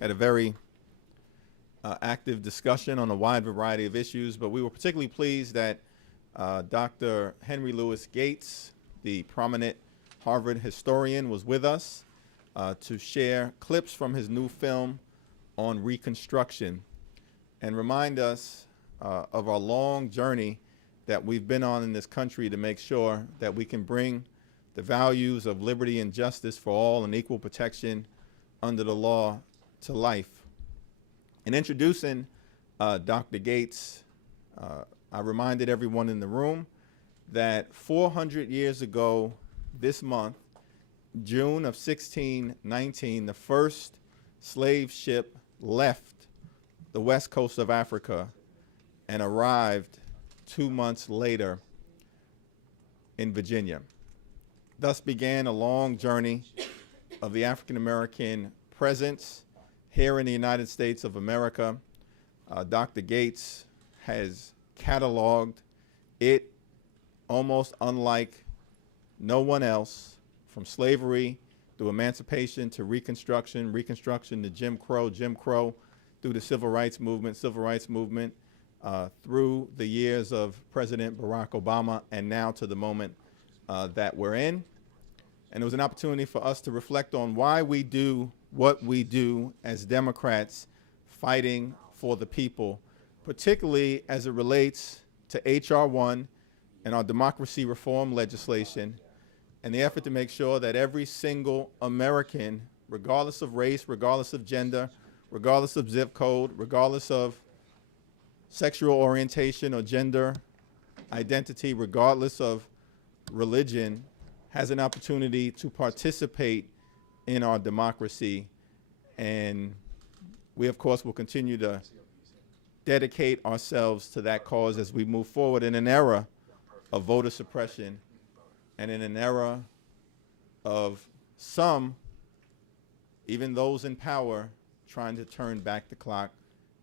had a very active discussion on a wide variety of issues, but we were particularly pleased that Dr. Henry Louis Gates, the prominent Harvard historian, was with us to share clips from his new film on Reconstruction and remind us of our long journey that we've been on in this country to make sure that we can bring the values of liberty and justice for all and equal protection under the law to life. In introducing Dr. Gates, I reminded everyone in the room that 400 years ago this month, June of 1619, the first slave ship left the west coast of Africa and arrived 2 months later in Virginia. Thus began a long journey of the African-American presence here in the United States of America. Dr. Gates has cataloged it almost unlike no one else, from slavery to emancipation to Reconstruction, Reconstruction to Jim Crow, Jim Crow through the Civil Rights Movement, through the years of President Barack Obama, and now to the moment that we're in. And it was an opportunity for us to reflect on why we do what we do as Democrats fighting for the people, particularly as it relates to H.R. 1 and our democracy reform legislation, and the effort to make sure that every single American, regardless of race, regardless of gender, regardless of zip code, regardless of sexual orientation or gender identity, regardless of religion, has an opportunity to participate in our democracy. And we, of course, will continue to dedicate ourselves to that cause as we move forward in an era of voter suppression and in an era of some, even those in power, trying to turn back the clock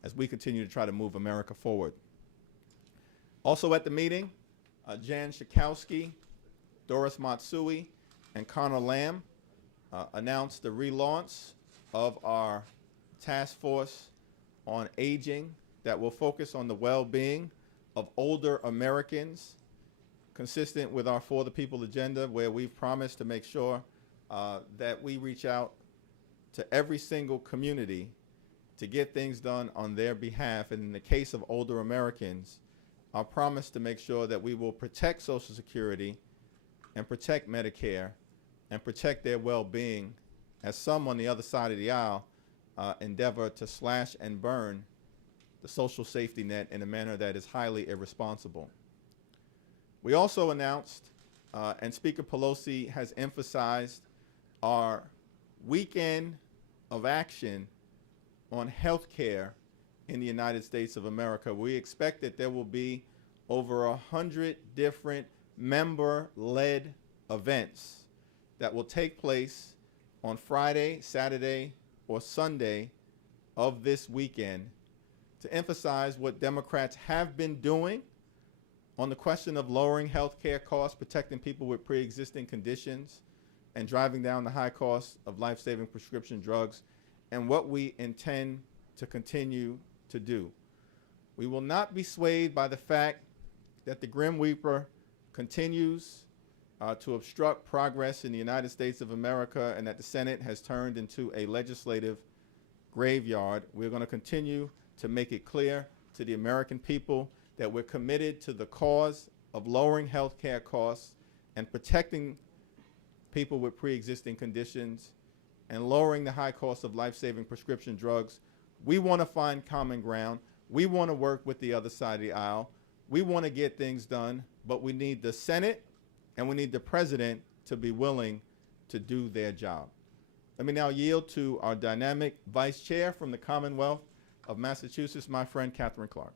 as we continue to try to move America forward. Also at the meeting, Jan Schakowsky, Doris Matsui, and Connor Lamb announced the relaunch of our task force on aging that will focus on the well-being of older Americans, consistent with our For the People agenda, where we've promised to make sure that we reach out to every single community to get things done on their behalf. And in the case of older Americans, our promise to make sure that we will protect Social Security and protect Medicare and protect their well-being, as some on the other side of the aisle endeavor to slash and burn the social safety net in a manner that is highly irresponsible. We also announced, and Speaker Pelosi has emphasized, our weekend of action on health care in the United States of America. We expect that there will be over 100 different member-led events that will take place on Friday, Saturday, or Sunday of this weekend to emphasize what Democrats have been doing on the question of lowering health care costs, protecting people with pre-existing conditions, and driving down the high cost of life-saving prescription drugs, and what we intend to continue to do. We will not be swayed by the fact that the Grim Reaper continues to obstruct progress in the United States of America, and that the Senate has turned into a legislative graveyard. We're going to continue to make it clear to the American people that we're committed to the cause of lowering health care costs and protecting people with pre-existing conditions and lowering the high cost of life-saving prescription drugs. We want to find common ground. We want to work with the other side of the aisle. We want to get things done, but we need the Senate and we need the President to be willing to do their job. Let me now yield to our dynamic Vice Chair from the Commonwealth of Massachusetts, my friend Catherine Clark.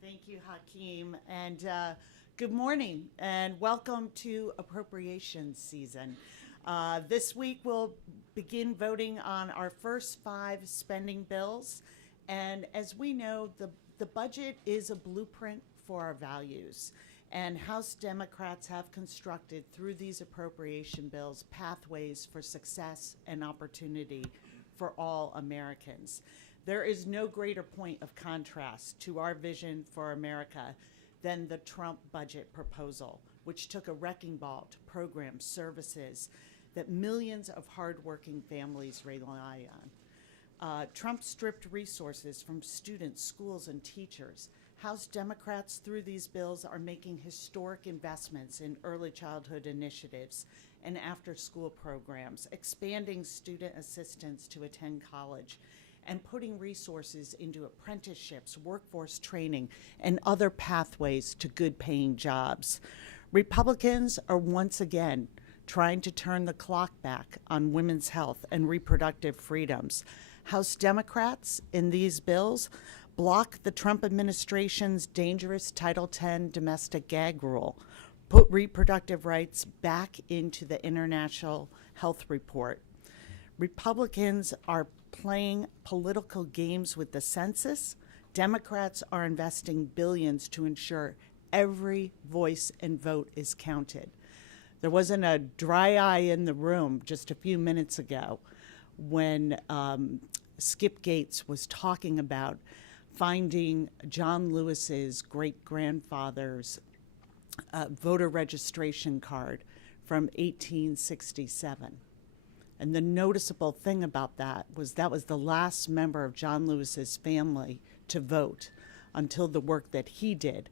Thank you, Hakeem, and good morning, and welcome to appropriations season. This week we'll begin voting on our first 5 spending bills, and as we know, the budget is a blueprint for our values, and House Democrats have constructed through these appropriation bills pathways for success and opportunity for all Americans. There is no greater point of contrast to our vision for America than the Trump budget proposal, which took a wrecking ball to programs, services that millions of hardworking families rely on. Trump stripped resources from students, schools, and teachers. House Democrats, through these bills, are making historic investments in early childhood initiatives and after-school programs, expanding student assistance to attend college, and putting resources into apprenticeships, workforce training, and other pathways to good-paying jobs. Republicans are once again trying to turn the clock back on women's health and reproductive freedoms. House Democrats, in these bills, block the Trump administration's dangerous Title X domestic gag rule, put reproductive rights back into the International Health Report. Republicans are playing political games with the census. Democrats are investing billions to ensure every voice and vote is counted. There wasn't a dry eye in the room just a few minutes ago when Skip Gates was talking about finding John Lewis's great-grandfather's voter registration card from 1867. And the noticeable thing about that was the last member of John Lewis's family to vote until the work that he did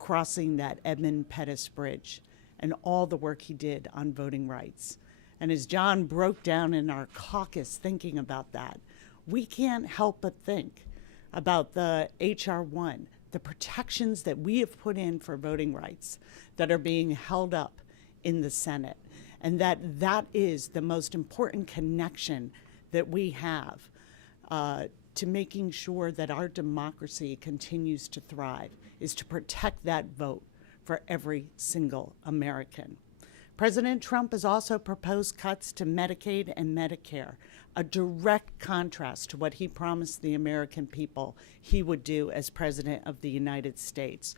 crossing that Edmund Pettus Bridge and all the work he did on voting rights. And as John broke down in our caucus thinking about that, we can't help but think about the H.R. 1, the protections that we have put in for voting rights that are being held up in the Senate, and that is the most important connection that we have to making sure that our democracy continues to thrive, is to protect that vote for every single American. President Trump has also proposed cuts to Medicaid and Medicare, a direct contrast to what he promised the American people he would do as President of the United States.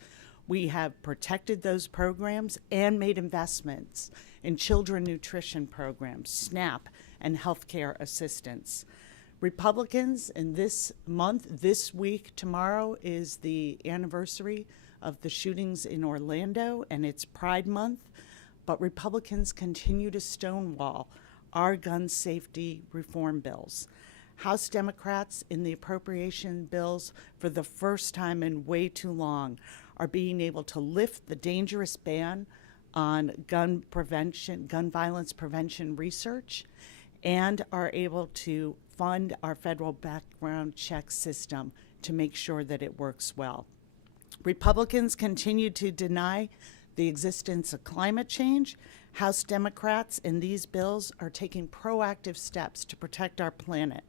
We have protected those programs and made investments in children nutrition programs, SNAP, and healthcare assistance. Republicans in this month, this week, tomorrow is the anniversary of the shootings in Orlando, and it's Pride Month, but Republicans continue to stonewall our gun safety reform bills. House Democrats in the appropriation bills, for the first time in way too long, are being able to lift the dangerous ban on gun violence prevention research, and are able to fund our federal background check system to make sure that it works well. Republicans continue to deny the existence of climate change. House Democrats in these bills are taking proactive steps to protect our planet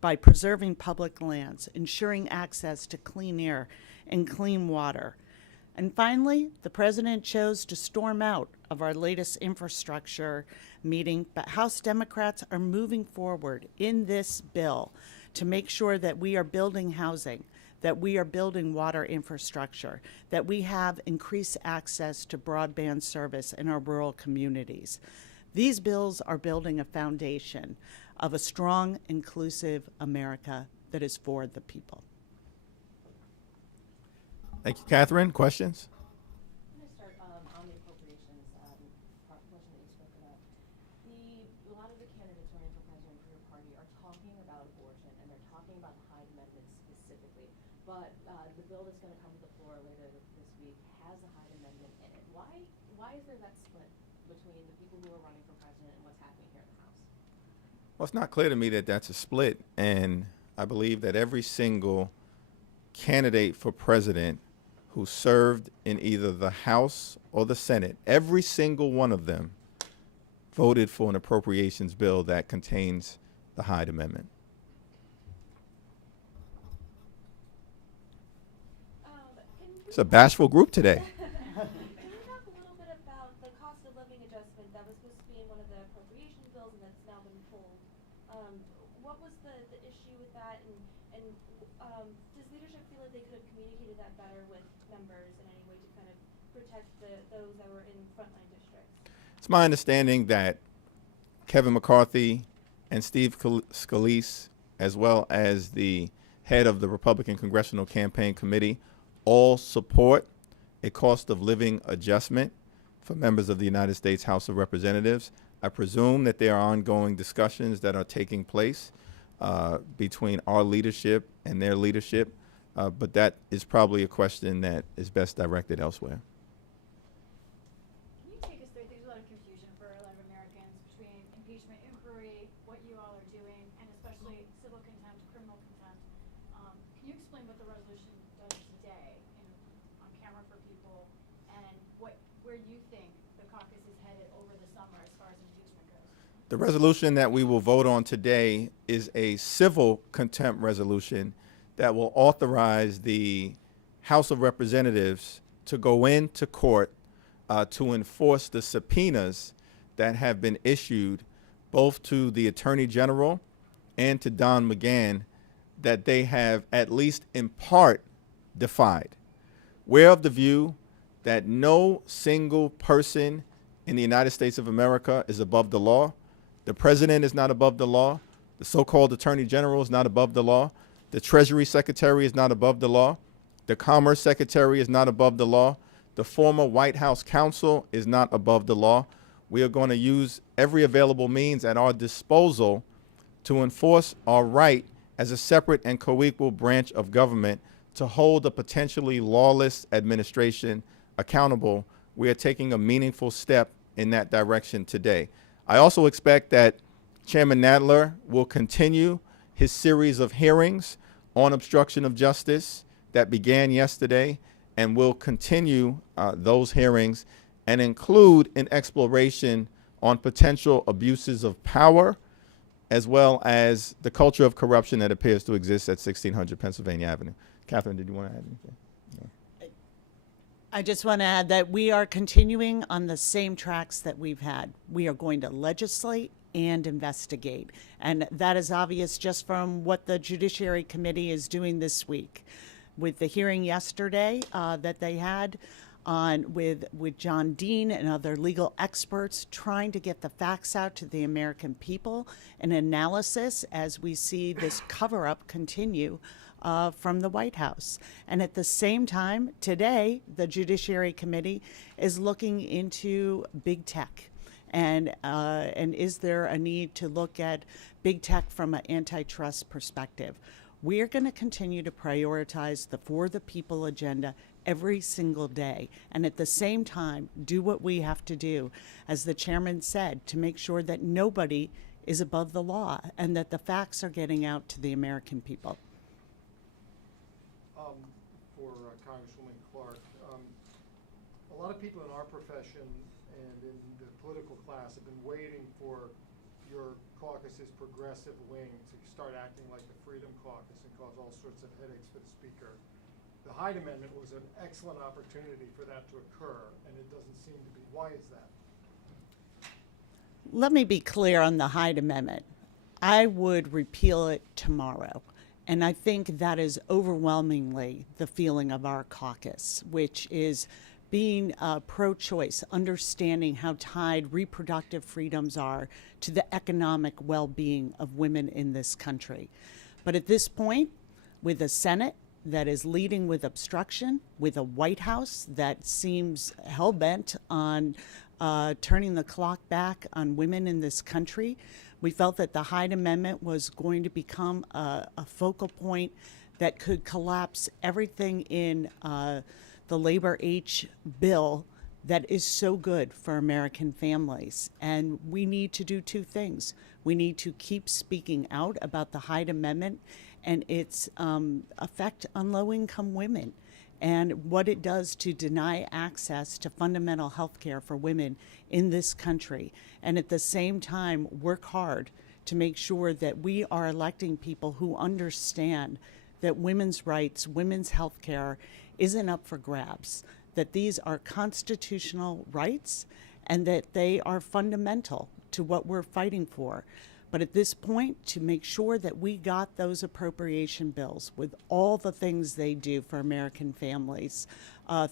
by preserving public lands, ensuring access to clean air and clean water. And finally, the president chose to storm out of our latest infrastructure meeting, but House Democrats are moving forward in this bill to make sure that we are building housing, that we are building water infrastructure, that we have increased access to broadband service in our rural communities. These bills are building a foundation of a strong, inclusive America that is for the people. Thank you, Catherine. Questions? I'm going to start on the appropriations portion that you spoke about. A lot of the candidates running for president for your party are talking about abortion, and they're talking about the Hyde Amendment specifically. But the bill that's going to come to the floor later this week has the Hyde Amendment in it. Why is there that split between the people who are running for president and what's happening here in the House? Well, it's not clear to me that that's a split, and I believe that every single candidate for president who served in either the House or the Senate, every single one of them voted for an appropriations bill that contains the Hyde Amendment. It's a bashful group today. Can you talk a little bit about the cost of living adjustment that was supposed to be in one of the appropriation bills and that's now been pulled? What was the issue with that, and does leadership feel like they could have communicated that better with members in any way to kind of protect those that were in frontline districts? It's my understanding that Kevin McCarthy and Steve Scalise as well as the head of the Republican Congressional Campaign Committee, all support a cost of living adjustment for members of the United States House of Representatives. I presume that there are ongoing discussions that are taking place between our leadership and their leadership, but that is probably a question that is best directed elsewhere. Can you take us through, there's a lot of confusion for a lot of Americans between impeachment inquiry, what you all are doing, and especially civil contempt, criminal contempt. Can you explain what the resolution does today on camera for people, and where you think the caucus is headed over the summer as far as impeachment goes? The resolution that we will vote on today is a civil contempt resolution that will authorize the House of Representatives to go into court to enforce the subpoenas that have been issued both to the Attorney General and to Don McGahn that they have at least in part defied. We're of the view that no single person in the United States of America is above the law. The president is not above the law. The so-called Attorney General is not above the law. The Treasury Secretary is not above the law. The Commerce Secretary is not above the law. The former White House counsel is not above the law. We are going to use every available means at our disposal to enforce our right as a separate and co-equal branch of government to hold a potentially lawless administration accountable. We are taking a meaningful step in that direction today. I also expect that Chairman Nadler will continue his series of hearings on obstruction of justice that began yesterday and will continue those hearings and include an exploration on potential abuses of power as well as the culture of corruption that appears to exist at 1600 Pennsylvania Avenue. Catherine, did you want to add anything? No. I just want to add that we are continuing on the same tracks that we've had. We are going to legislate and investigate. And that is obvious just from what the Judiciary Committee is doing this week. With the hearing yesterday that they had with John Dean and other legal experts trying to get the facts out to the American people, an analysis as we see this cover-up continue from the White House. And at the same time, today, the Judiciary Committee is looking into big tech. And is there a need to look at big tech from an antitrust perspective? We're going to continue to prioritize the For the People agenda every single day. And at the same time, do what we have to do, as the chairman said, to make sure that nobody is above the law and that the facts are getting out to the American people. For Congresswoman Clark, a lot of people in our profession and in the political class have been waiting for your caucus's progressive wing to start acting like the Freedom Caucus and cause all sorts of headaches for the Speaker. The Hyde Amendment was an excellent opportunity for that to occur, and it doesn't seem to be. Why is that? Let me be clear on the Hyde Amendment. I would repeal it tomorrow. And I think that is overwhelmingly the feeling of our caucus, which is being pro-choice, understanding how tied reproductive freedoms are to the economic well-being of women in this country. But at this point, with a Senate that is leading with obstruction, with a White House that seems hell-bent on turning the clock back on women in this country, we felt that the Hyde Amendment was going to become a focal point that could collapse everything in the Labor H bill that is so good for American families. And we need to do two things. We need to keep speaking out about the Hyde Amendment and its effect on low-income women and what it does to deny access to fundamental health care for women in this country. And at the same time, work hard to make sure that we are electing people who understand that women's rights, women's health care isn't up for grabs, that these are constitutional rights and that they are fundamental to what we're fighting for. But at this point, to make sure that we got those appropriation bills with all the things they do for American families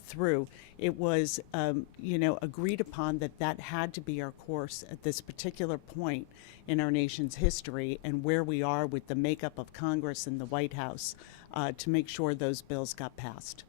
through, it was, agreed upon that that had to be our course at this particular point in our nation's history and where we are with the makeup of Congress and the White House to make sure those bills got passed.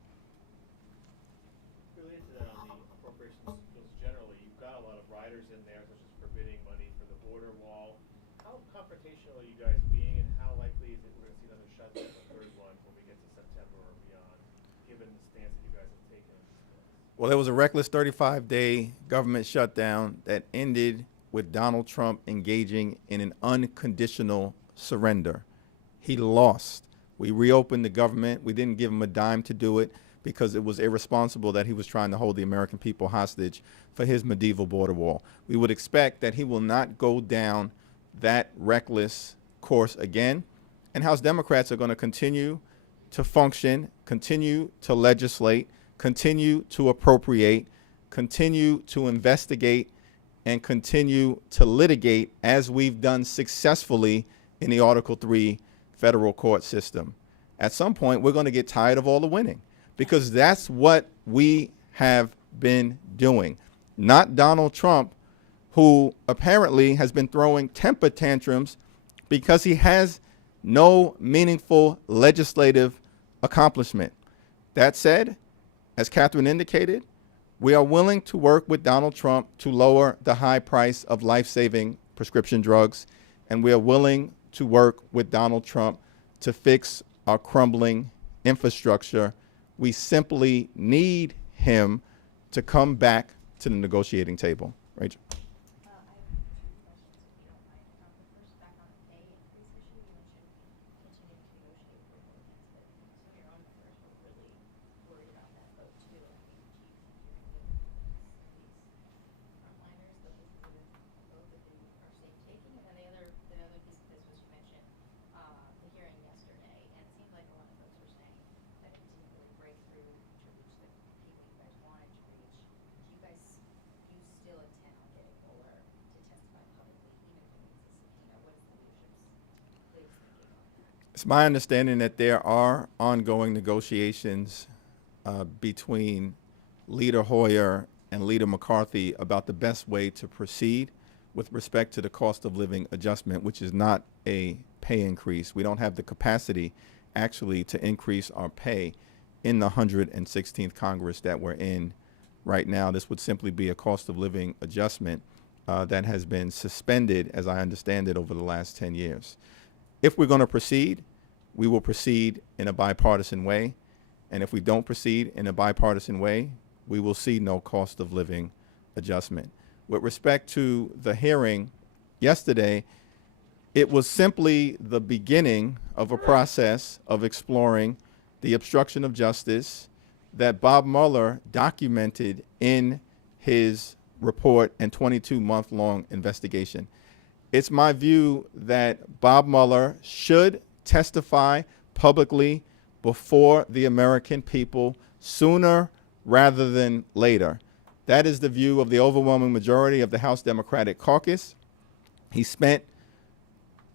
Related to that, on the appropriations bills generally, you've got a lot of riders in there, such as forbidding money for the border wall. How confrontational are you guys being, and how likely is it we're going to see another shutdown, the third one, when we get to September or beyond, given the stance that you guys have taken on these bills? Well, there was a reckless 35-day government shutdown that ended with Donald Trump engaging in an unconditional surrender. He lost. We reopened the government. We didn't give him a dime to do it because it was irresponsible that he was trying to hold the American people hostage for his medieval border wall. We would expect that he will not go down that reckless course again. And House Democrats are going to continue to function, continue to legislate, continue to appropriate, continue to investigate, and continue to litigate as we've done successfully in the Article 3 federal court system. At some point, we're going to get tired of all the winning because that's what we have been doing. Not Donald Trump, who apparently has been throwing temper tantrums because he has no meaningful legislative accomplishment. That said, as Catherine indicated, we are willing to work with Donald Trump to lower the high price of life-saving prescription drugs, and we are willing to work with Donald Trump to fix our crumbling infrastructure. We simply need him to come back to the negotiating table. Rachel? I have two questions, if you don't mind. The first, back on the pay increase issue, you mentioned continuing to negotiate with Republicans, but some of your own members were really worried about that vote too. I mean, these frontliners, that this is a vote that they are safe taking. And then the other piece of this was you mentioned the hearing yesterday, and it seemed like a lot of folks were saying that it didn't really break through to reach the people you guys wanted to reach. Do you still intend on getting Mueller to testify publicly, even if it means a subpoena? What is the leadership's latest thinking on that? It's my understanding that there are ongoing negotiations between Leader Hoyer and Leader McCarthy about the best way to proceed with respect to the cost of living adjustment, which is not a pay increase. We don't have the capacity actually to increase our pay in the 116th Congress that we're in right now. This would simply be a cost of living adjustment that has been suspended, as I understand it, over the last 10 years. If we're going to proceed, we will proceed in a bipartisan way. And if we don't proceed in a bipartisan way, we will see no cost of living adjustment. With respect to the hearing yesterday, it was simply the beginning of a process of exploring the obstruction of justice that Bob Mueller documented in his report and 22-month-long investigation. It's my view that Bob Mueller should testify publicly before the American people sooner rather than later. That is the view of the overwhelming majority of the House Democratic Caucus. He spent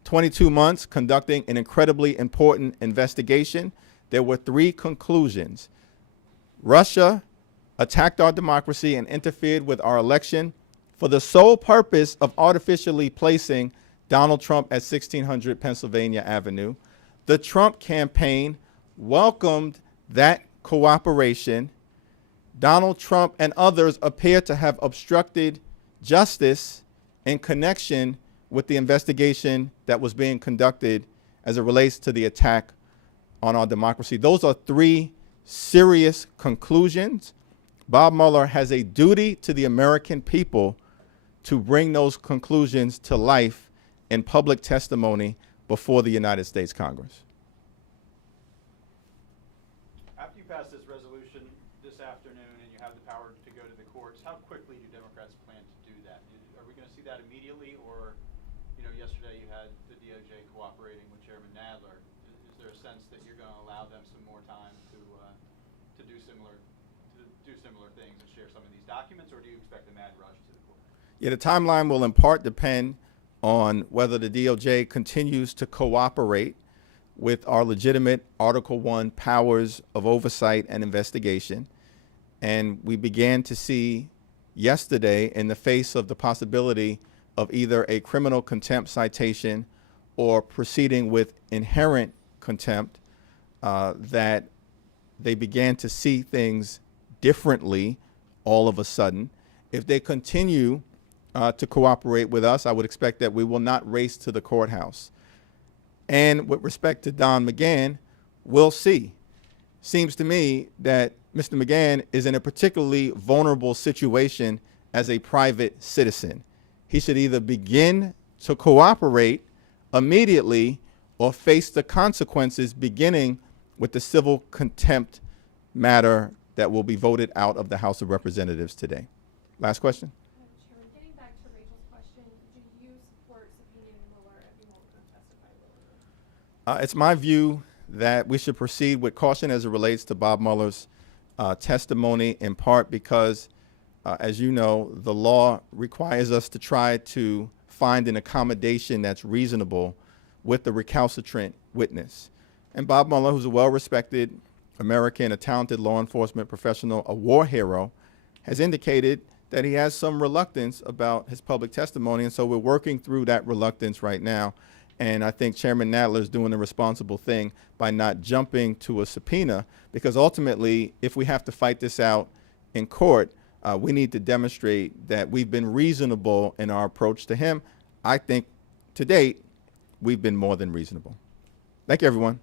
22 months conducting an incredibly important investigation. There were 3 conclusions. Russia attacked our democracy and interfered with our election for the sole purpose of artificially placing Donald Trump at 1600 Pennsylvania Avenue. The Trump campaign welcomed that cooperation. Donald Trump and others appear to have obstructed justice in connection with the investigation that was being conducted as it relates to the attack on our democracy. Those are 3 serious conclusions. Bob Mueller has a duty to the American people to bring those conclusions to life in public testimony before the United States Congress. After you pass this resolution this afternoon and you have the power to go to the courts, how quickly do Democrats plan to do that? Are we going to see that immediately, or, yesterday you had the DOJ cooperating with Chairman Nadler. Is there a sense that you're going to allow them some more time to do similar things and share some of these documents, or do you expect a mad rush to the court? Yeah, the timeline will in part depend on whether the DOJ continues to cooperate with our legitimate Article I powers of oversight and investigation. And we began to see yesterday, in the face of the possibility of either a criminal contempt citation or proceeding with inherent contempt, that they began to see things differently all of a sudden. If they continue to cooperate with us, I would expect that we will not race to the courthouse. And with respect to Don McGahn, we'll see. Seems to me that Mr. McGahn is in a particularly vulnerable situation as a private citizen. He should either begin to cooperate immediately or face the consequences, beginning with the civil contempt matter that will be voted out of the House of Representatives today. Last question. Madam Chairman, getting back to Rachel's question, do you support subpoenaing Mueller if he won't testify willingly? It's my view that we should proceed with caution as it relates to Bob Mueller's testimony, in part because, as you know, the law requires us to try to find an accommodation that's reasonable with the recalcitrant witness. And Bob Mueller, who's a well-respected American, a talented law enforcement professional, a war hero, has indicated that he has some reluctance about his public testimony. And so we're working through that reluctance right now. And I think Chairman Nadler is doing the responsible thing by not jumping to a subpoena, because ultimately, if we have to fight this out in court, we need to demonstrate that we've been reasonable in our approach to him. I think to date, we've been more than reasonable. Thank you, everyone.